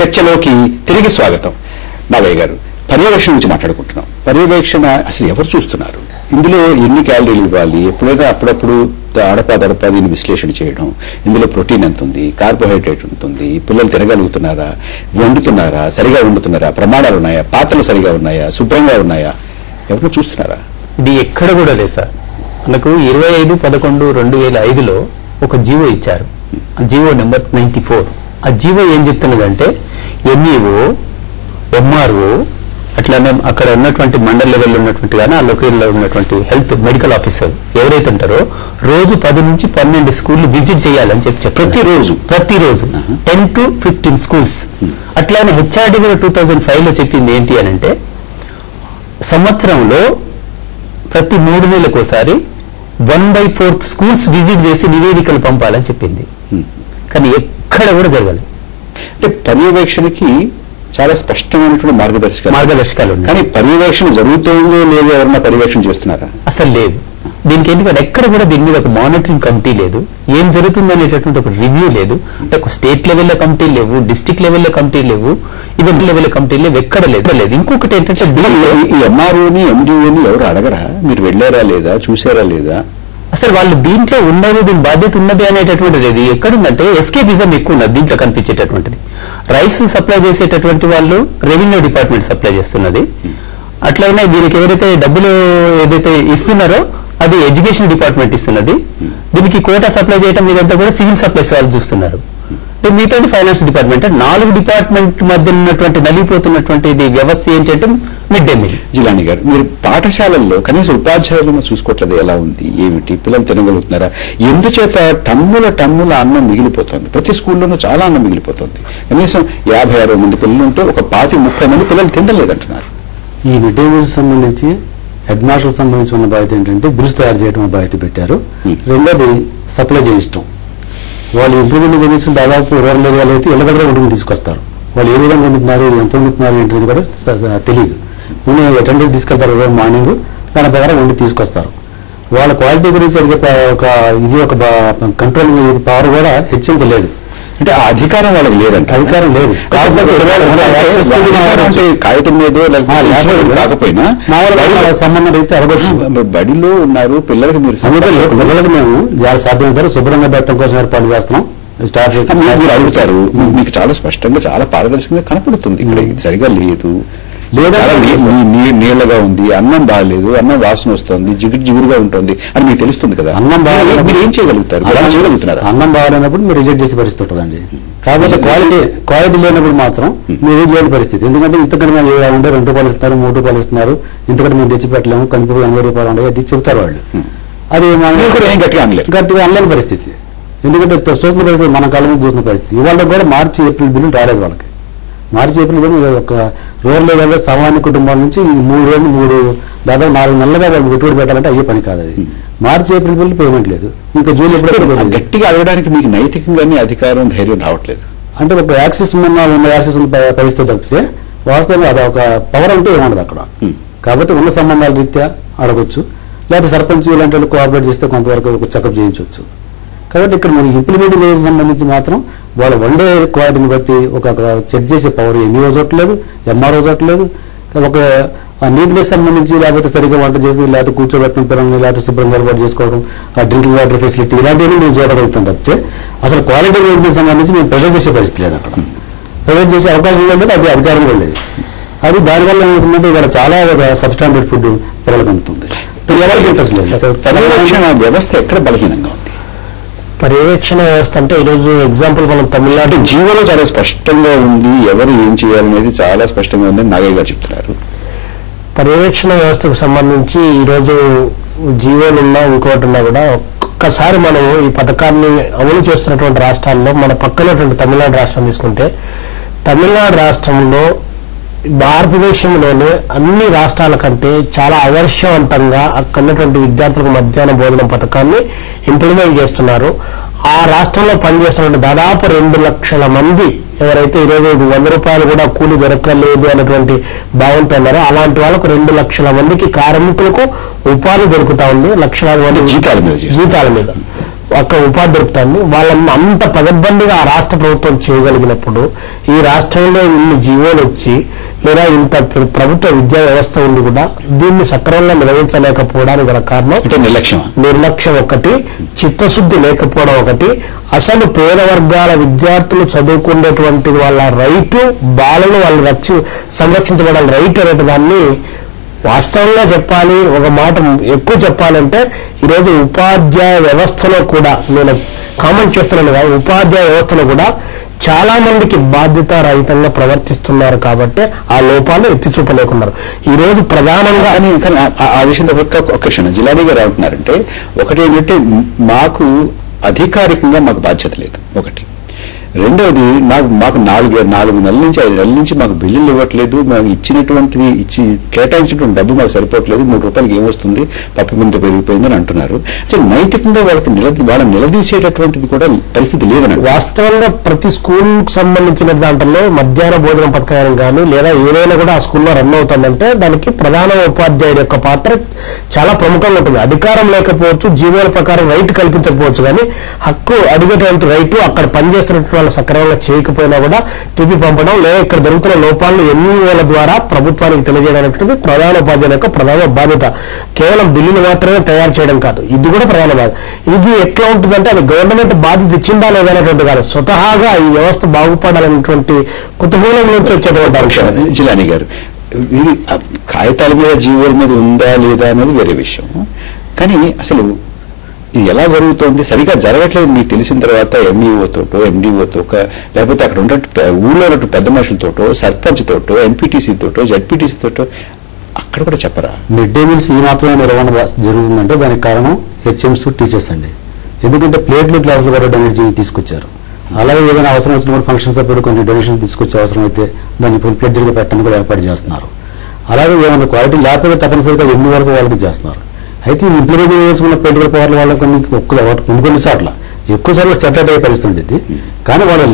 చర్చలోకి తిరిగి స్వాగతం. నాగయ్య గారు, పర్యవేక్షణ నుంచి మాట్లాడుకుంటున్నాం. పర్యవేక్షణ అసలు ఎవరు చూస్తున్నారు? ఇందులో ఎన్ని క్యాలరీలు ఇవ్వాలి, ఎప్పుడైనా అప్పుడప్పుడు అడపా దీన్ని విశ్లేషణ చేయడం, ఇందులో ప్రోటీన్ ఎంత ఉంది, కార్బోహైడ్రేట్ ఉంటుంది, పిల్లలు తినగలుగుతున్నారా, వండుతున్నారా, సరిగా వండుతున్నారా, ప్రమాణాలు ఉన్నాయా, పాత్రలు సరిగా ఉన్నాయా, శుభ్రంగా ఉన్నాయా, ఎవరు చూస్తున్నారా? ఇది ఎక్కడ కూడా లేదు సార్. మనకు 25/11/2005లో ఒక జీవో ఇచ్చారు, జీవో నెంబర్ 94. ఆ జీవో ఏం చెప్తున్నదంటే ఎంఈఓ, ఎంఆర్ఓ, అట్లానే అక్కడ ఉన్నటువంటి మండల లెవెల్లో ఉన్నటువంటి కానీ ఆ లొకేషన్లో ఉన్నటువంటి హెల్త్ మెడికల్ ఆఫీసర్ ఎవరైతే ఉంటారో రోజు 10 నుంచి 12 స్కూళ్లు విజిట్ చేయాలని చెప్పి ప్రతిరోజు 10 to 15 స్కూల్స్. అట్లానే హెచ్ఆర్డీ కూడా 2005లో చెప్పింది ఏంటి అని అంటే సంవత్సరంలో ప్రతి 3 నెలలకోసారి 1/4 స్కూల్స్ విజిట్ చేసి నివేదికలు పంపాలని చెప్పింది. కానీ ఎక్కడ కూడా జరగాలి. అంటే పర్యవేక్షణకి చాలా స్పష్టమైనటువంటి మార్గదర్శకాలు ఉన్నాయి. కానీ పర్యవేక్షణ జరుగుతుందో లేదో ఎవరన్నా పర్యవేక్షణ చేస్తున్నారా? అసలు లేదు. దీనికి ఎందుకంటే ఎక్కడ కూడా దీని మీద ఒక మానిటరింగ్ కమిటీ లేదు, ఏం జరుగుతుంది అనేటటువంటి ఒక రివ్యూ లేదు. అంటే ఒక స్టేట్ లెవెల్లో కమిటీ లేవు, డిస్ట్రిక్ట్ లెవెల్లో కమిటీ లేవు, ఈవెన్ లెవెల్లో కమిటీ లేవు, ఎక్కడ లేదు. ఇంకొకటి ఏంటంటే ఈ ఎంఆర్ఓని ఎండిఓని ఎవరు అడగరా? మీరు వెళ్ళారా లేదా, చూసారా లేదా? అసలు వాళ్ళు దీంట్లో ఉన్నది, దీని బాధ్యత ఉన్నది అనేటటువంటిది ఇది ఎక్కడుందంటే ఎస్కేపిజం ఎక్కువ ఉన్నది దీంట్లో కనిపించేటటువంటిది. రైస్ సప్లై చేసేటటువంటి వాళ్ళు రెవెన్యూ డిపార్ట్మెంట్ సప్లై చేస్తున్నది. అట్లయినా దీనికి ఎవరైతే డబ్బులు ఏదైతే ఇస్తున్నారో అది ఎడ్యుకేషన్ డిపార్ట్మెంట్ ఇస్తున్నది. దీనికి కోటా సప్లై చేయడం మీదంతా కూడా సివిల్ సప్లైస్ వాళ్ళు చూస్తున్నారు. మిగతా ఫైనాన్స్ డిపార్ట్మెంట్. 4 డిపార్ట్మెంట్ మధ్య ఉన్నటువంటి నలిగిపోతున్నటువంటి వ్యవస్థ ఏంటంటే మిడ్ డే మీల్. జిలాని గారు, మీరు పాఠశాలల్లో కనీసం ఉపాధ్యాయులను చూసుకోవట్లేదు, ఎలా ఉంది, ఏమిటి, పిల్లలు తినగలుగుతున్నారా? ఎందుచేత టన్నుల అన్నం మిగిలిపోతుంది? ప్రతి స్కూల్లోనూ చాలా అన్నం మిగిలిపోతుంది. కనీసం 50-60 మంది పిల్లలు ఉంటే ఒక 25-30 మంది పిల్లలు తినలేదంటున్నారు. ఈ మిడ్ డే మీల్స్ సంబంధించి హెడ్ మాస్టర్ సంబంధించి ఉన్న బాధ్యత ఏంటంటే బిల్స్ తయారు చేయడం బాధ్యత పెట్టారు. రెండోది సప్లై చేయించడం. వాళ్ళు ఇంప్రూవ్మెంట్ కనీసం దాదాపు 20 వేలు అయితే ఇళ్ల దగ్గర వండుకుని తీసుకొస్తారు. వాళ్ళు ఏ విధంగా వండుతున్నారు, ఎంత వండుతున్నారు ఏంటిది కూడా తెలియదు. ముందు అటెండెన్స్ తీసుకెళ్తారు రోజు మార్నింగ్, దాని ప్రకారం వండి తీసుకొస్తారు. వాళ్ళ క్వాలిటీ గురించి అడిగే ఒక కంట్రోల్ పవర్ కూడా హెచ్ఎంకి లేదు. అంటే ఆ అధికారం వాళ్ళకి లేదంటే అధికారం లేదు. కాగితం మీద కాకపోయినా సంబంధం అయితే అడగచ్చు. బడిలో ఉన్నారు పిల్లలకి, మీరు పిల్లలకి మేము సాధ్యమైతే శుభ్రంగా పెట్టడం కోసం ఏర్పాటు చేస్తున్నాం. మీరు అడుగుతారు, మీకు చాలా స్పష్టంగా చాలా పారదర్శకంగా కనపడుతుంది. ఇక్కడ ఇది సరిగా లేదు, లేదా నీళ్లగా ఉంది, అన్నం బాగాలేదు, అన్నం వాసన వస్తుంది, జిగురుగా ఉంటుంది అని మీకు తెలుస్తుంది కదా. అన్నం బాగాలేదు, మీరు ఏం చేయగలుగుతారు? అన్నం బాగాలేనప్పుడు మీరు రిజెక్ట్ చేసే పరిస్థితి ఉంటుందండి. కాబట్టి క్వాలిటీ లేనప్పుడు మాత్రం మీరు ఏం లేని పరిస్థితి. ఎందుకంటే ఇంతకంటే మేము ఉంటే 2 రూపాయలు ఇస్తున్నారు, 3 రూపాయలు ఇస్తున్నారు, ఇంతకంటే మేము తెచ్చి పెట్టలేము, కనుక 80 రూపాయలు ఉండే అది చెప్తారు వాళ్ళు. అది గట్టిగా అనలేని పరిస్థితి. ఎందుకంటే చూసిన పరిస్థితి మన కాలం మీద చూసిన పరిస్థితి. ఇవాళ కూడా March, April బిల్లులు రాలేదు వాళ్ళకి. March, April బిల్లు ఒక రూరల్ లెవెల్లో సామాన్య కుటుంబాల నుంచి 3 దాదాపు 4 నెలలుగా వాళ్ళు పెట్టుబడి పెట్టాలంటే అయ్యే పని కాదు. అది March, April బిల్లు పేమెంట్ లేదు. ఇంకా జూన్ ఎప్పుడు గట్టిగా అడగడానికి మీకు నైతికంగానే అధికారం, ధైర్యం రావట్లేదు. అంటే ఒక యాక్సెస్ ఉన్న యాక్సెస్ పరిస్థితి తప్పితే వాస్తవంగా అది ఒక పవర్ అంటే ఏముండదు అక్కడ. కాబట్టి ఉన్న సంబంధాల రీత్యా అడగొచ్చు, లేకపోతే సర్పంచ్ ఇలాంటి వాళ్ళు కోఆపరేట్ చేస్తే కొంతవరకు చెకప్ చేయించవచ్చు. కాబట్టి ఇక్కడ మనం ఇంప్లిమెంటింగ్ ఏజ్ సంబంధించి మాత్రం వాళ్ళ వన్డే క్వాలిటీని బట్టి ఒక చెక్ చేసే పవర్ ఎంఈఓ చోట్లేదు, ఎంఆర్ఓ చోట్లేదు. ఒక నీట్నెస్ సంబంధించి లేకపోతే సరిగ్గా వంట చేసుకుని, లేకపోతే కూర్చోబెట్టడం పిల్లల్ని, లేకపోతే శుభ్రంగా ఏర్పాటు చేసుకోవడం, ఆ డ్రింకింగ్ వాటర్ ఫెసిలిటీ ఇలాంటివన్నీ మేము చేయగలుగుతాం తప్పితే అసలు క్వాలిటీ మెయింటెనెన్స్ సంబంధించి మేము ప్రెజెంట్ చేసే పరిస్థితి లేదు. అక్కడ ప్రెజెంట్ చేసే అవకాశం లేదు, అది అధికారం కూడా లేదు. అది దానివల్ల ఏమవుతుందంటే ఇవాళ చాలా సబ్స్టాండర్డ్ ఫుడ్ పిల్లలకు అందుతుంది. ఎవరికి ఇంట్రెస్ట్ లేదు. పర్యవేక్షణ వ్యవస్థ ఎక్కడ బలహీనంగా ఉంది? పర్యవేక్షణ వ్యవస్థ అంటే ఈరోజు ఎగ్జాంపుల్ మనం తమిళనాడు జీవోలో చాలా స్పష్టంగా ఉంది, ఎవరు ఏం చేయాలనేది చాలా స్పష్టంగా ఉందని నాగయ్య గారు చెప్తున్నారు. పర్యవేక్షణ వ్యవస్థకు సంబంధించి ఈరోజు జీవోలున్నా ఇంకోటి ఉన్నా కూడా ఒక్కసారి మనం ఈ పథకాన్ని అమలు చేస్తున్నటువంటి రాష్ట్రాల్లో మన పక్కనటువంటి తమిళనాడు రాష్ట్రం తీసుకుంటే, తమిళనాడు రాష్ట్రంలో భారతదేశంలోనే అన్ని రాష్ట్రాల కంటే చాలా ఆదర్శవంతంగా అక్కడున్నటువంటి విద్యార్థులకు మధ్యాహ్న భోజనం పథకాన్ని ఇంప్లిమెంట్ చేస్తున్నారు. ఆ రాష్ట్రంలో పనిచేస్తున్న దాదాపు 2 లక్షల మంది ఎవరైతే ఈరోజు 100 రూపాయలు కూడా కూలి దొరకలేదు అనేటువంటి భావంతో ఉన్నారో అలాంటి వాళ్ళకు 2 లక్షల మందికి కార్మికులకు ఉపాధి దొరుకుతా ఉంది. లక్షలాది మంది జీతాల మీద ఒక ఉపాధి దొరుకుతుంది. వాళ్ళని అంత పగడ్బందీగా ఆ రాష్ట్ర ప్రభుత్వం చేయగలిగినప్పుడు ఈ రాష్ట్రంలో ఇన్ని జీవోలు వచ్చి లేదా ఇంత ప్రభుత్వ విద్యా వ్యవస్థ ఉండి కూడా దీన్ని సక్రమంగా నిర్వహించలేకపోవడానికి గల కారణం నిర్లక్ష్యం ఒకటి, చిత్తశుద్ధి లేకపోవడం ఒకటి, అసలు పేద వర్గాల విద్యార్థులు చదువుకునేటువంటి వాళ్ళ రైటు, బాలలు వాళ్ళు సంరక్షించబడాలి రైట్ అనే దాన్ని వాస్తవంగా చెప్పాలి. ఒక మాట ఎక్కువ చెప్పాలంటే ఈరోజు ఉపాధ్యాయ వ్యవస్థలో కూడా నేను కామెంట్ చేస్తున్నాను కదా, ఉపాధ్యాయ వ్యవస్థలో కూడా చాలా మందికి బాధ్యత రహితంగా ప్రవర్తిస్తున్నారు కాబట్టి ఆ లోపాలు ఎత్తి చూపలేకున్నారు. ఈ రోజు ప్రధానంగా ఆ విషయంలో ఒక్క క్షణం జిలానీ గారు అంటున్నారంటే, ఒకటి ఏంటంటే మాకు అధికారికంగా మాకు బాధ్యత లేదు ఒకటి. రెండవది మాకు 4 నెలల నుంచి 5 నెలల నుంచి మాకు బిల్లులు ఇవ్వట్లేదు, మాకు కేటాయించినటువంటి డబ్బు మాకు సరిపోవట్లేదు, 3 రూపాయలకి ఏమొస్తుంది, పప్పు ముందు పెరిగిపోయిందని అంటున్నారు. అసలు నైతికంగా వాళ్ళని నిలదీసేటటువంటిది కూడా పరిస్థితి లేదని వాస్తవంగా ప్రతి స్కూల్ సంబంధించిన దాంట్లో మధ్యాహ్న భోజన పథకం కానీ లేదా ఏదైనా కూడా ఆ స్కూల్లో రన్ అవుతుందంటే దానికి ప్రధాన ఉపాధ్యాయుడి యొక్క పాత్ర చాలా ప్రముఖంగా ఉంటుంది. అధికారం లేకపోవచ్చు, జీవోల ప్రకారం రైట్ కల్పించకపోవచ్చు, కానీ హక్కు అడిగేటువంటి రైటు అక్కడ పనిచేస్తున్నటువంటి వాళ్ళు సక్రమంగా చేయకపోయినా కూడా టీపీ పంపడం లేదా ఇక్కడ జరుగుతున్న లోపాలను ఎన్నివేల ద్వారా ప్రభుత్వానికి తెలియజేయడం ప్రధాన ఉపాధ్యాయుల యొక్క ప్రధాన బాధ్యత. కేవలం బిల్లులు మాత్రమే తయారు చేయడం కాదు, ఇది కూడా ప్రధాన బాధ్యత. ఇది ఎట్లా ఉంటుందంటే అది గవర్నమెంట్ బాధ్యత ఇచ్చిందా లేదనేటువంటి కాదు, స్వతహాగా ఈ వ్యవస్థ బాగుపడాలనేటువంటి కుటుంబం నుంచి వచ్చేటువంటి అంశం. జిలానీ గారు, ఇది కాగితాల మీద జీవోల మీద ఉందా లేదా అనేది వేరే విషయం, కానీ అసలు ఇది ఎలా జరుగుతోంది, సరిగా జరగట్లేదు మీకు తెలిసిన తర్వాత ఎంఈఓతోటో ఎండిఓతో లేకపోతే అక్కడ ఉన్న ఊళ్ళో ఉన్న పెద్ద మనుషులతోటో సర్పంచ్ తోటో ఎంపీటీసీ తోటో జడ్పీటీసీ తోటో అక్కడ కూడా చెప్పరా? మిడ్ డే మీల్స్ ఈ మాత్రమే నిర్వహణ జరుగుతుందంటే దానికి కారణం హెచ్ఎంస్, టీచర్స్ అండి. ఎందుకంటే ప్లేట్లు క్లాసులు పెట్టడం అనేది తీసుకొచ్చారు. అలాగే ఏదైనా అవసరం వచ్చినప్పుడు ఫంక్షన్స్ అప్పుడు కొన్ని డొనేషన్ తీసుకొచ్చే అవసరం అయితే దాన్ని ఫుల్ ప్లేట్గా పెట్టడానికి కూడా ఏర్పాటు చేస్తున్నారు. అలాగే ఏమైనా క్వాలిటీ లేకపోతే తప్పనిసరిగా ఎన్ని వరకు వాళ్ళకి చేస్తున్నారు. అయితే ఇంప్లిమెంట్ చేసుకున్న పొలిటికల్ పవర్ల వాళ్ళకి కొన్ని చోట్ల ఎక్కువ సార్లు సెటిల్ అయ్యే పరిస్థితి ఉండేది. కానీ వాళ్ళు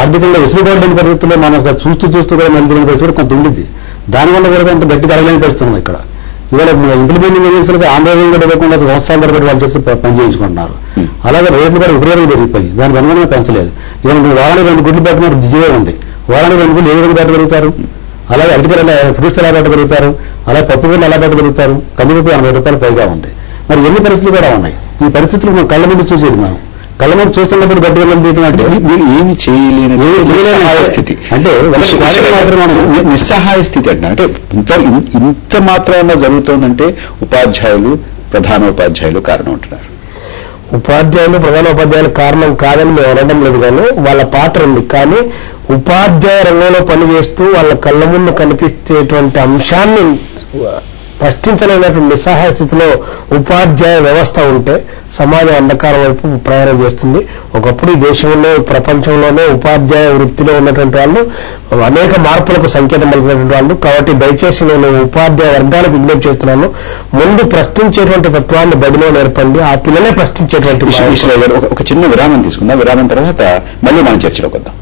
ఆర్థికంగా వెసులుబాటు పరిస్థితుల్లో మనం చూస్తూ కూడా మెల్లిన పరిస్థితి కొంత ఉండేది. దానివల్ల కూడా కొంత గట్టిగా అడగలేని పరిస్థితున్నాం ఇక్కడ. ఇవాళ ఇంప్లిమెంటింగ్ ఏజెన్సీలకు ఆందోళన లేకుండా సంవత్సరాల తరబడి వాళ్ళు చేసి పని చేయించుకుంటున్నారు. అలాగే రేట్లు కూడా విపరీతంగా పెరిగిపోయి దానికి అనుగుణంగా పెంచలేదు. ఇవాళ వారానికి 2 గుడ్లు పెట్టిన జీవో ఉంది, వారానికి 2 గుడ్లు ఏ విధంగా పెట్టగలుగుతారు? అలాగే అరటికలు ఫ్రూట్స్ ఎలా పెట్టగలుగుతారు? అలాగే పప్పు గుడ్లు ఎలా పెట్టగలుగుతారు? కందిపప్పు 80 రూపాయలు పైగా ఉంది. మరి ఎన్ని పరిస్థితులు కూడా ఉన్నాయి. ఈ పరిస్థితులు మనం కళ్ళ ముందు చూసేది, మనం కళ్ళ ముందు చూస్తున్నప్పుడు గట్టిగా అంటే మీరు ఏమి చేయలేని స్థితి, అంటే నిస్సహాయ స్థితి అంటే ఇంత మాత్రమే జరుగుతోందంటే ఉపాధ్యాయులు ప్రధానోపాధ్యాయులు కారణం అంటున్నారు. ఉపాధ్యాయులు ప్రధానోపాధ్యాయులు కారణం కాదని మేము అనడం లేదు, కానీ వాళ్ళ పాత్ర ఉంది. కానీ ఉపాధ్యాయ రంగంలో పనిచేస్తూ వాళ్ళ కళ్ళ ముందు కనిపించేటువంటి అంశాన్ని ప్రశ్నించలేనటువంటి నిస్సహాయ స్థితిలో ఉపాధ్యాయ వ్యవస్థ ఉంటే సమాజం అంధకారం వైపు ప్రయాణం చేస్తుంది. ఒకప్పుడు ఈ దేశంలో ప్రపంచంలోనే ఉపాధ్యాయ వృత్తిలో ఉన్నటువంటి వాళ్ళు అనేక మార్పులకు సంకేతం పలికినటువంటి వాళ్ళు. కాబట్టి దయచేసి నేను ఉపాధ్యాయ వర్గాలకు విజ్ఞప్తి చేస్తున్నాను, ముందు ప్రశ్నించేటువంటి తత్వాన్ని బడిలో నేర్పండి, ఆ పిల్లలే ప్రశ్నించేటువంటి. ఒక చిన్న విరామం తీసుకుందాం, విరామం తర్వాత మళ్ళీ మనం చర్చలోకి వద్దాం.